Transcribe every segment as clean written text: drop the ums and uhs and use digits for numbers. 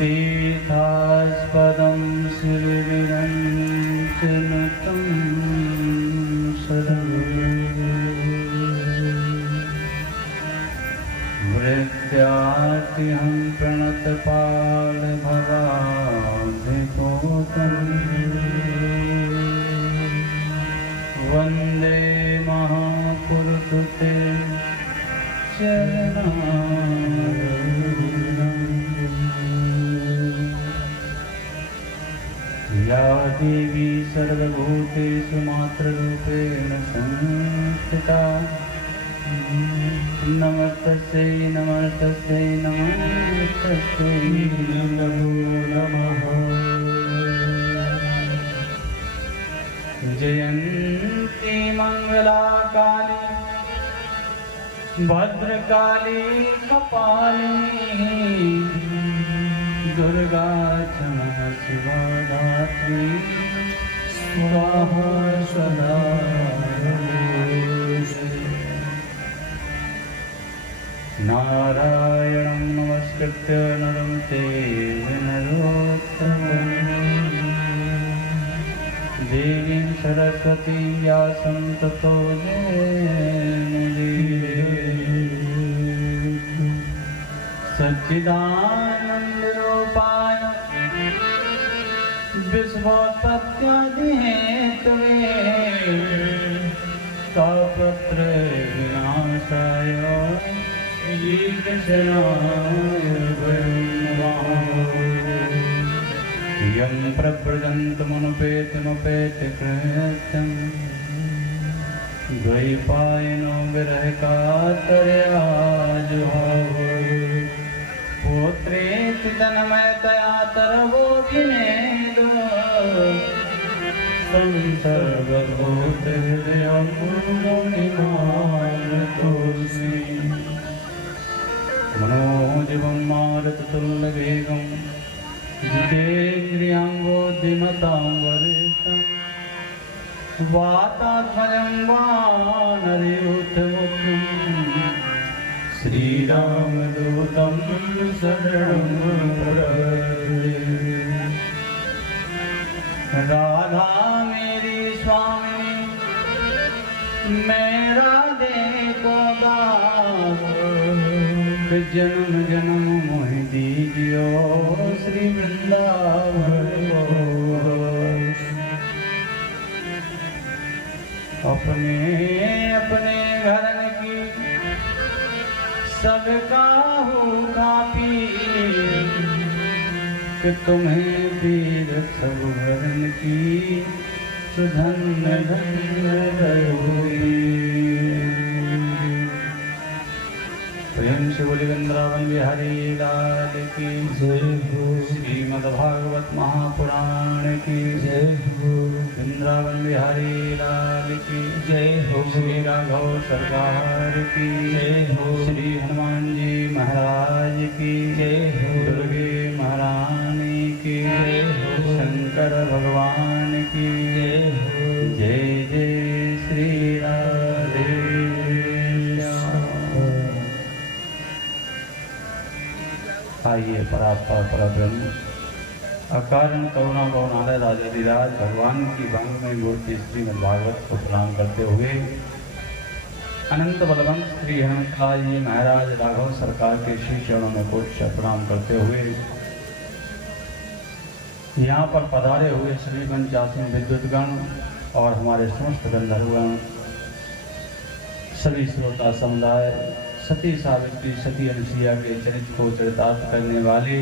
पीठास्पदं श्रीविरञ्जनतं वृत्यातिहं प्रणतपालभवाब्धिपोतम् वन्दे महापुरुषते या देवी सर्वभूतेषु मातृरूपेण संस्थिता नमस्तस्यै नमस्तस्यै नमस्तस्यै नमो नमः। जयन्ती मंगलाकाली भद्रकाली कपालिनी दुर्गा क्षमा शिवा धात्री स्वाहा सदा नमोस्तुते। नारायणं नमस्कृत्य नरं चैव नरोत्तमं देवीं सरस्वतीं व्यासं ततो सच्चिदानन्दरूपाय विश्वोत्पत्त्यादिहेतवे तापत्रयविनाशाय श्रीकृष्णाय नमः। यं प्रव्रजन्तमनुपेतमुपेत कृत्यं द्वैपायनो विरहकातर्या जुहाव पुत्रेति तन्मयतया तरवोऽभिनेदो संसर्गभूतहृदयं मुनिमानतोऽस्मि। मनोजवं मारुततुल्यवेगं जितेन्द्रियाङ्गोद्धिमतां वरिष्ठं वातात्मजं वानरयूथमुख्यं श्रीरामदूतं शरणं प्रपद्ये। राधा मेरी स्वामिनी मैं राधे को दास जन्म जन्म मोह दीजियो श्री वृंदावन को। अपने अपने घरन की सबका हो कापी कि तुम्हें पीर सब घरन की सुधन्य धन्य रहोगी। प्रेम से बोले वृंदावन बिहारी लाल की जय हो। श्रीमद्भागवत महापुराण की जय हो। वृंदावन बिहारी लाल की जय हो। श्री राघव सरकार की जय हो। श्री हनुमान जी महाराज की जय हो। दुर्गे महारानी की जय हो। शंकर भगवान की जय हो। जय जय श्री राधे। आइए परात्पर परब्रह्म अकारण करुणा गौनालय राजाधिराज भगवान की भंगमय मूर्ति श्रीमद्भागवत को प्रणाम करते हुए अनंत बलवंत श्री हनुमतलाल जी महाराज राघव सरकार के श्री चरणों में कोटि प्रणाम करते हुए यहाँ पर पधारे हुए श्री पंचासीन विद्युतगण और हमारे समस्त गंधर्वगण सभी श्रोता समुदाय सती सावित्री सती अनुसुईया के चरित्र को चरितार्थ करने वाली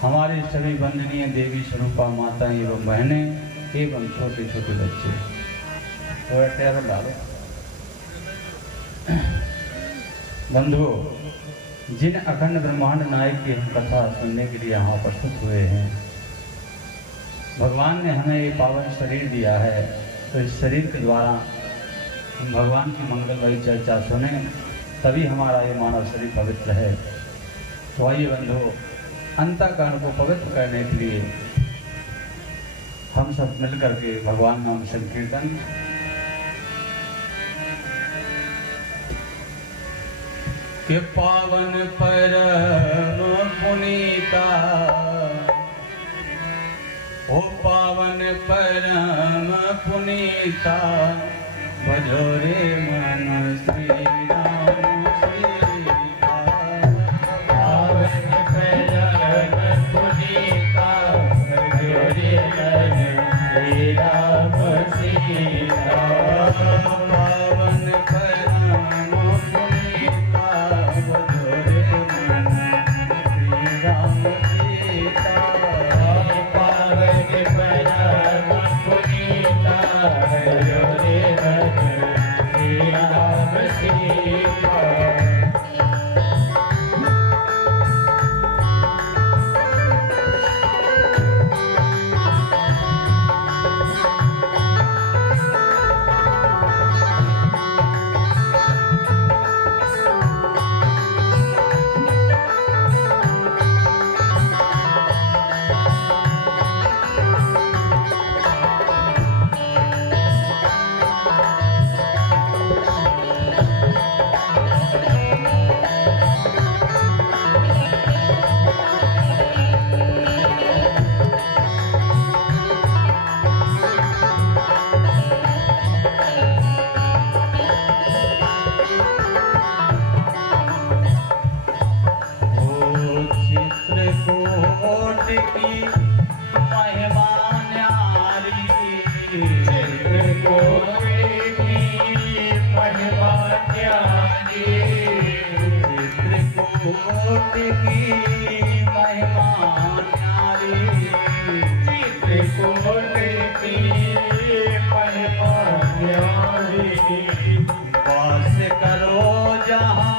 हमारी सभी वंदनीय देवी स्वरूपा माताएं एवं बहनें एवं छोटे छोटे बच्चे बंधुओं, जिन अखंड ब्रह्मांड नायक की हम कथा सुनने के लिए यहाँ प्रस्तुत हुए हैं, भगवान ने हमें ये पावन शरीर दिया है, तो इस शरीर के द्वारा हम भगवान की मंगलमयी चर्चा सुने, तभी हमारा ये मानव शरीर पवित्र है। तो आइए बंधुओं, अंतःकरण को पवित्र करने के लिए हम सब मिलकर के भगवान नाम संकीर्तन के पावन परम पुनीता ओ पावन परम पुनीता भजो रे मन श्री राम सीता। पावन परम पुनीता भजो रे मन श्री राम सीता। पावन परम पुनीता भजो रे मन श्री राम सीता। पावन परम पुनीता भजो रे मन श्री राम सीता। चित्रकूट की महिमा न्यारी। चित्रकूट की महिमा न्यारी। चित्रकूट की महिमा न्यारी। चित्रकूट की महिमा न्यारी। वास करो जहाँ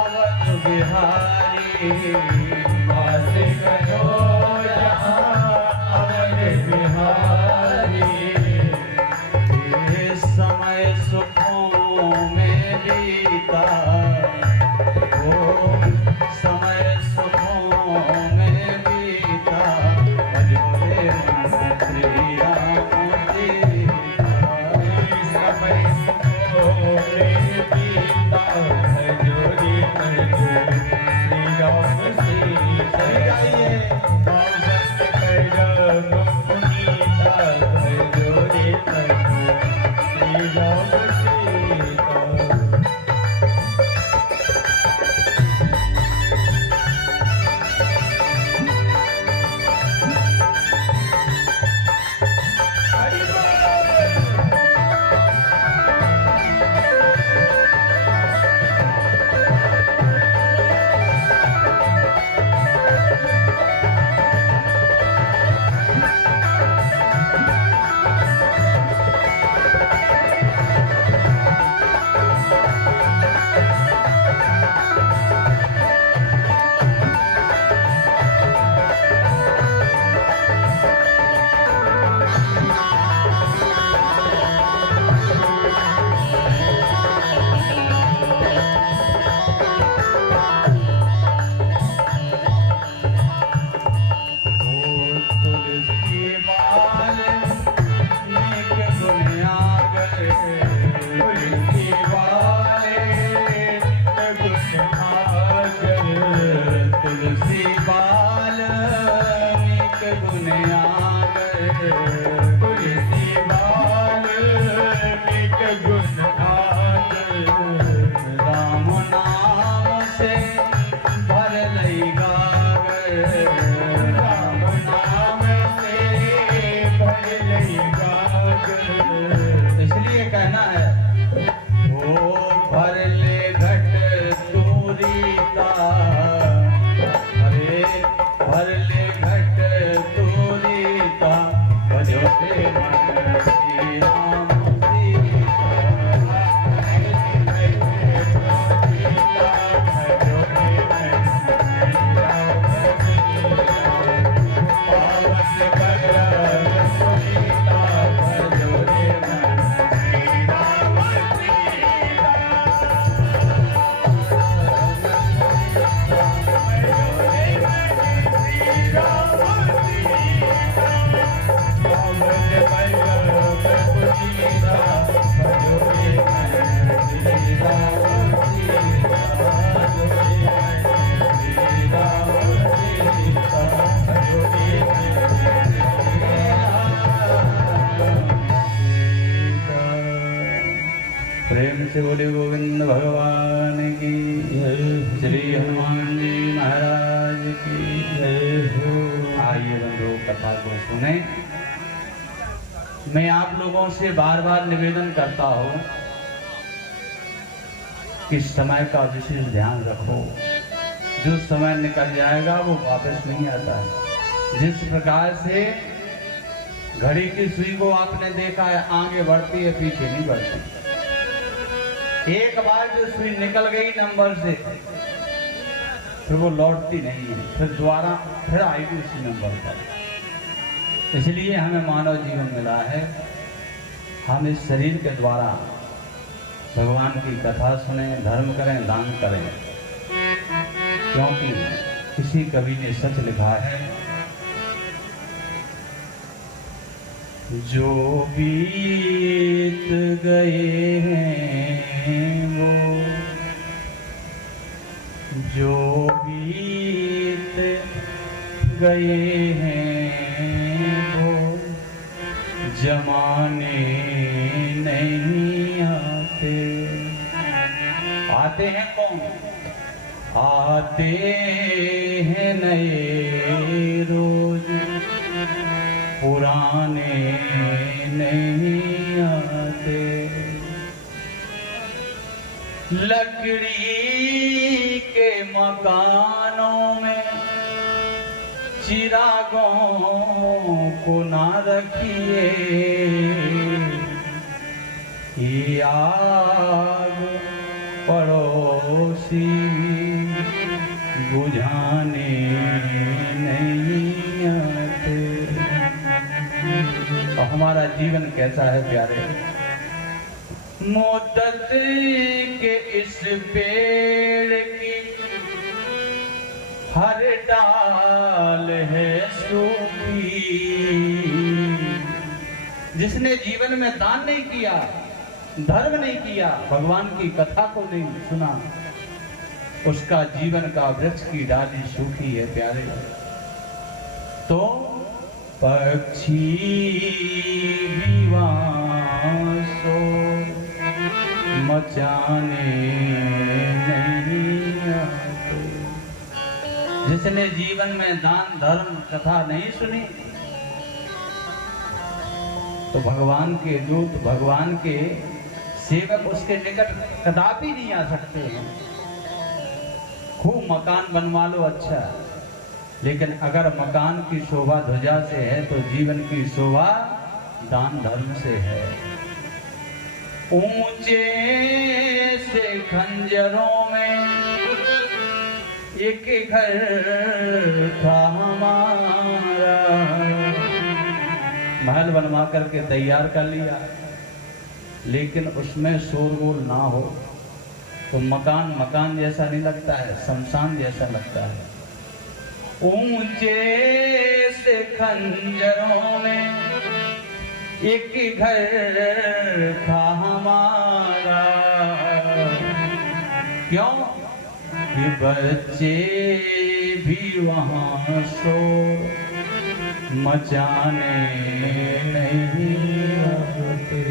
अवध बिहारी। वास करो जहाँ अवध बिहारी। ये समय सुखों में बीता। ओ समय सुखों में बीता। भजो रे मन श्री राम सीता। समय सुखों में बीता भजो रे मन श्री राम सीता। पावन परम पुनीता भजो रे मन श्री राम सीता। हरि बोल। तुलसी बाल नेक गुण आगे। तुलसी वाले गुण आगे। तुलसी बाल नेक गुण आगे। तुलसी वाले गुण आगे। राम नाम से भर लई गावे। राम नाम से भर लई गागे। इसलिए कहना है ओ भर ले घट तूरी का। हरे हनुमान जी महाराज की जय हो। आइए बंधुओं कथा को सुने। मैं आप लोगों से बार बार निवेदन करता हूँ कि समय का विशेष ध्यान रखो। जो समय निकल जाएगा वो वापस नहीं आता है। जिस प्रकार से घड़ी की सुई को आपने देखा है, आगे बढ़ती है पीछे नहीं बढ़ती। एक बार जो सुई निकल गई नंबर से फिर वो लौटती नहीं है, फिर दोबारा फिर आएगी उसी नंबर पर। इसलिए हमें मानव जीवन मिला है। हम इस शरीर के द्वारा भगवान की कथा सुने, धर्म करें, दान करें, क्योंकि किसी कवि ने सच लिखा है, जो बीत गए हैं वो, जो बीत गए हैं वो जमाने नहीं आते। आते हैं कौन? आते हैं नए रोज, पुराने नहीं आते। लकड़ी के मकानों में चिरागों को ना रखिए, ये आग पड़ोसी बुझाने नहीं आते। और हमारा जीवन कैसा है प्यारे? मुद्दत के इस पेड़ की हर डाल है सूखी। जिसने जीवन में दान नहीं किया, धर्म नहीं किया, भगवान की कथा को नहीं सुना, उसका जीवन का वृक्ष की डाली सूखी है प्यारे। तो पक्षी विवासो मचाने नहीं आते। जिसने जीवन में दान धर्म कथा नहीं सुनी, तो भगवान के दूत, भगवान के सेवक उसके निकट कदापि नहीं आ सकते हैं। खूब मकान बनवा लो, अच्छा, लेकिन अगर मकान की शोभा ध्वजा से है तो जीवन की शोभा दान धर्म से है। ऊंचे से खंजरों में एक घर था हमारा, महल बनवा करके तैयार कर लिया, लेकिन उसमें शोरगुल ना हो तो मकान मकान जैसा नहीं लगता है, शमशान जैसा लगता है। ऊंचे से खंजरों में एक घर था हमारा, क्यों कि बच्चे भी वहां शोर मचाने नहीं आते।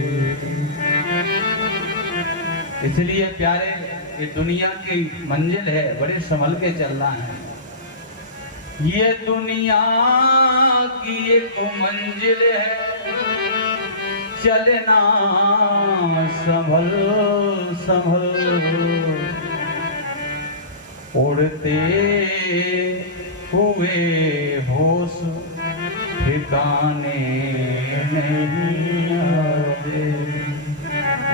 इसलिए प्यारे, ये दुनिया की मंजिल है, बड़े संभल के चलना है। ये दुनिया की एक मंजिल है, चलना संभल संभल। उड़ते हुए होश ठिकाने नहीं आते।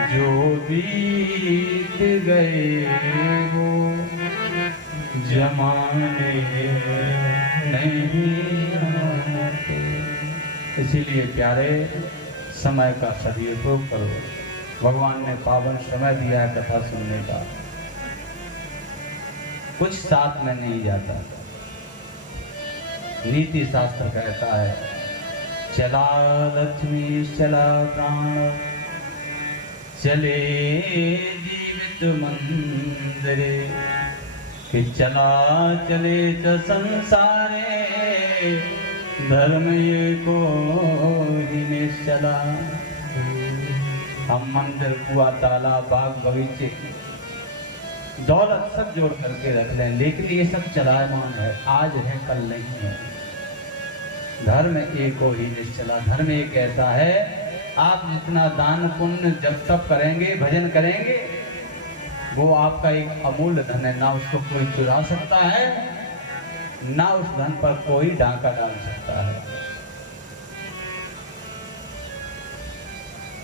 जो बीत गए वो जमाने नहीं आते। इसीलिए प्यारे, समय का सदुपयोग करो। भगवान ने पावन समय दिया है कथा सुनने का, कुछ साथ में नहीं जाता। नीति शास्त्र कहता है, चला लक्ष्मी चला प्राण, चले जीवित मंदिरे, कि चला चले च संसारे, धर्म ये को ही निश्चला। हम मंदिर, कुआ, तालाब, बाग बगीचे दौलत सब जोड़ करके रख लें, लेकिन ये सब चलायमान है, आज है कल नहीं है। धर्म एको ही निश्चला। धर्म एक ऐसा है, आप जितना दान पुण्य जब तक करेंगे, भजन करेंगे, वो आपका एक अमूल्य धन है, ना उसको कोई चुरा सकता है, ना उस धन पर कोई डांका डाल सकता है।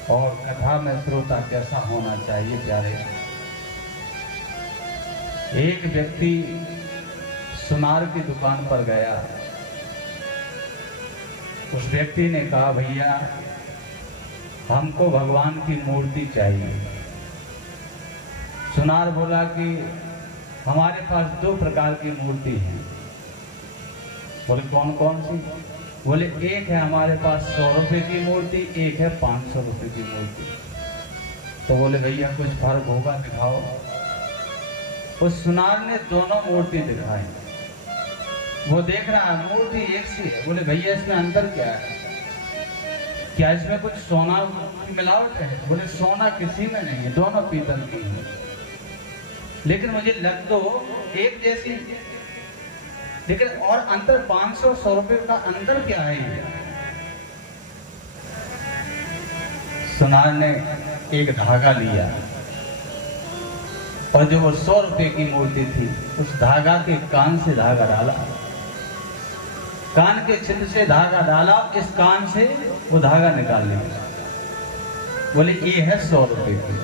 और कथा में श्रोता कैसा होना चाहिए प्यारे। एक व्यक्ति सुनार की दुकान पर गया। उस व्यक्ति ने कहा, भैया हमको भगवान की मूर्ति चाहिए। सुनार बोला कि हमारे पास 2 प्रकार की मूर्ति है। बोले कौन कौन सी? बोले एक है हमारे पास 100 रुपए की मूर्ति, एक है 500 रुपए की मूर्ति। तो बोले भैया कुछ फर्क होगा, दिखाओ। उस सुनार ने दोनों मूर्ति दिखाई। वो देख रहा है मूर्ति एक सी है। बोले भैया इसमें अंतर क्या है? क्या इसमें कुछ सोना की मिलावट है? बोले सोना किसी में नहीं है, दोनों पीतल की है, लेकिन मुझे लग तो एक जैसी, लेकिन और अंतर 500-100 रुपए का अंतर क्या है? सुनार ने एक धागा लिया और जो वो 100 रुपए की मूर्ति थी, उस धागा के कान से धागा डाला, कान के छिद्र से धागा डाला, इस कान से वो धागा निकाल लिया। बोले ये है 100 रुपए की।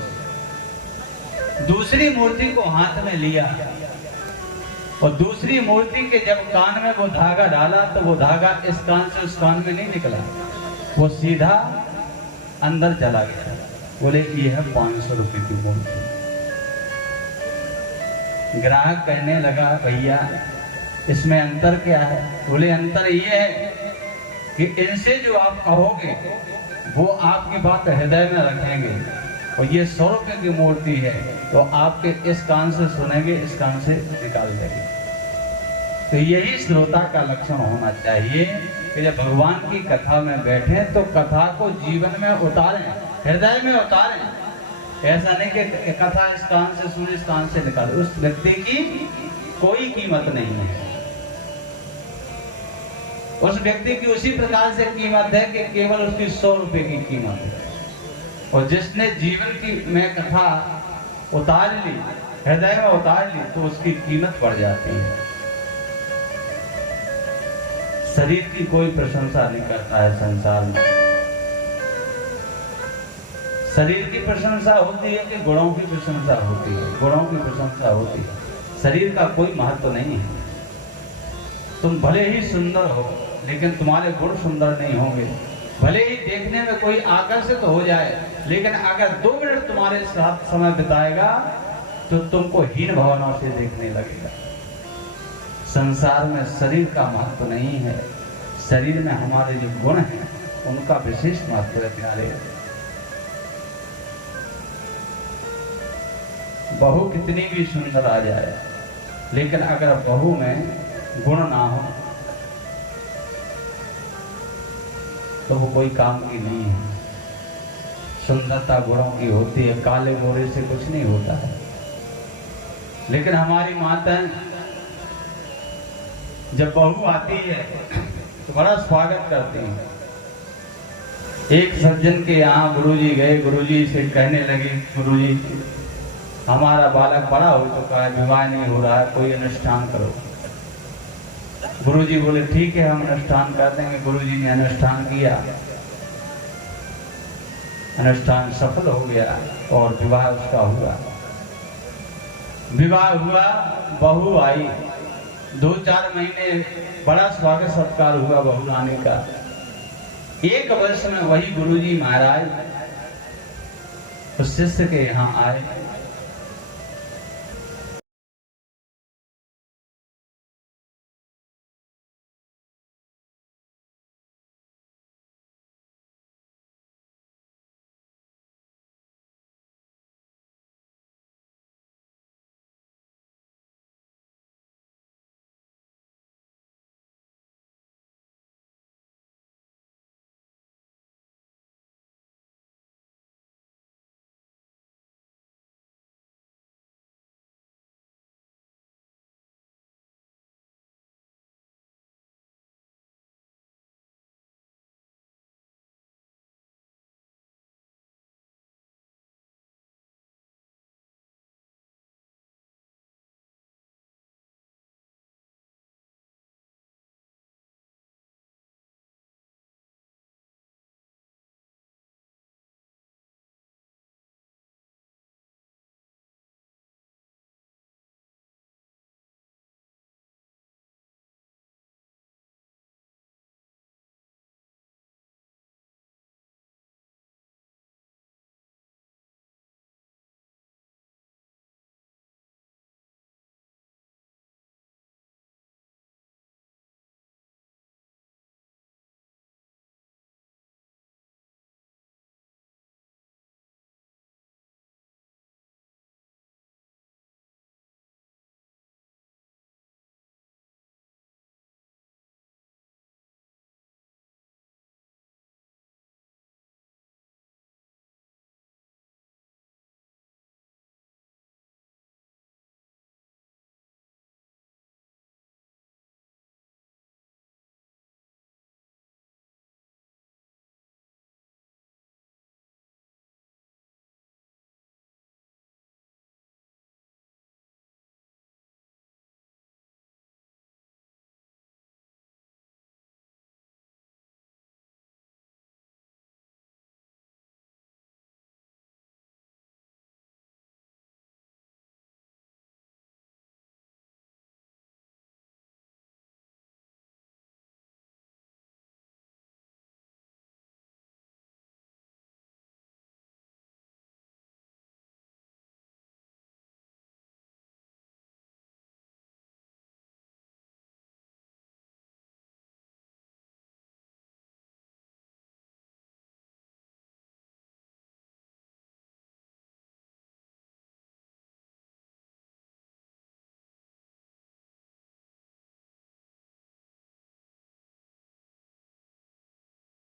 दूसरी मूर्ति को हाथ में लिया और दूसरी मूर्ति के जब कान में वो धागा डाला, तो वो धागा इस कान से उस कान में नहीं निकला, वो सीधा अंदर चला गया। बोले ये है 500 रुपए की मूर्ति। ग्राहक कहने लगा, भैया इसमें अंतर क्या है? बोले अंतर ये है कि इनसे जो आप कहोगे वो आपकी बात हृदय में रखेंगे, और ये 100 रुपए की मूर्ति है तो आपके इस कान से सुनेंगे, इस कान से निकाल देंगे। तो यही श्रोता का लक्षण होना चाहिए कि जब भगवान की कथा में बैठे तो कथा को जीवन में उतारें, हृदय में उतारें। ऐसा नहीं कि कथा इस कान से सुन, इस कान से निकाल। उस व्यक्ति की कोई कीमत नहीं है। उस व्यक्ति की उसी प्रकार से कीमत है कि केवल उसकी 100 रुपए की कीमत है। और जिसने जीवन की में कथा उतार ली, हृदय में उतार ली, तो उसकी कीमत बढ़ जाती है। शरीर की कोई प्रशंसा नहीं करता है संसार में। शरीर की प्रशंसा होती है कि गुणों की प्रशंसा होती है? गुणों की प्रशंसा होती है। शरीर का कोई महत्व नहीं है। तुम भले ही सुंदर हो, लेकिन तुम्हारे गुण सुंदर नहीं होंगे। भले ही देखने में कोई आकर्षित हो जाए, लेकिन अगर 2 मिनट तुम्हारे साथ समय बिताएगा तो तुमको हीन भावनाओं से देखने लगेगा। संसार में शरीर का महत्व नहीं है। शरीर में हमारे जो गुण हैं उनका विशेष महत्व है प्यारे। बहू कितनी भी सुंदर आ जाए, लेकिन अगर बहू में गुण ना हो तो वो कोई काम की नहीं है। सुंदरता गुणों की होती है, काले गोरे से कुछ नहीं होता है। लेकिन हमारी माताएं जब बहू आती है तो बड़ा स्वागत करती हैं। एक सज्जन के यहाँ गुरुजी गए, गुरुजी से कहने लगे, गुरुजी हमारा बालक बड़ा हो चुका है, विवाह नहीं हो रहा है, कोई अनुष्ठान करो। गुरुजी बोले ठीक है हम अनुष्ठान कर देंगे। गुरुजी ने अनुष्ठान किया, अनुष्ठान सफल हो गया और विवाह उसका हुआ। विवाह हुआ, बहू आई, 2-4 महीने बड़ा स्वागत सत्कार हुआ बहू आने का। 1 वर्ष में वही गुरुजी महाराज उस शिष्य के यहाँ आए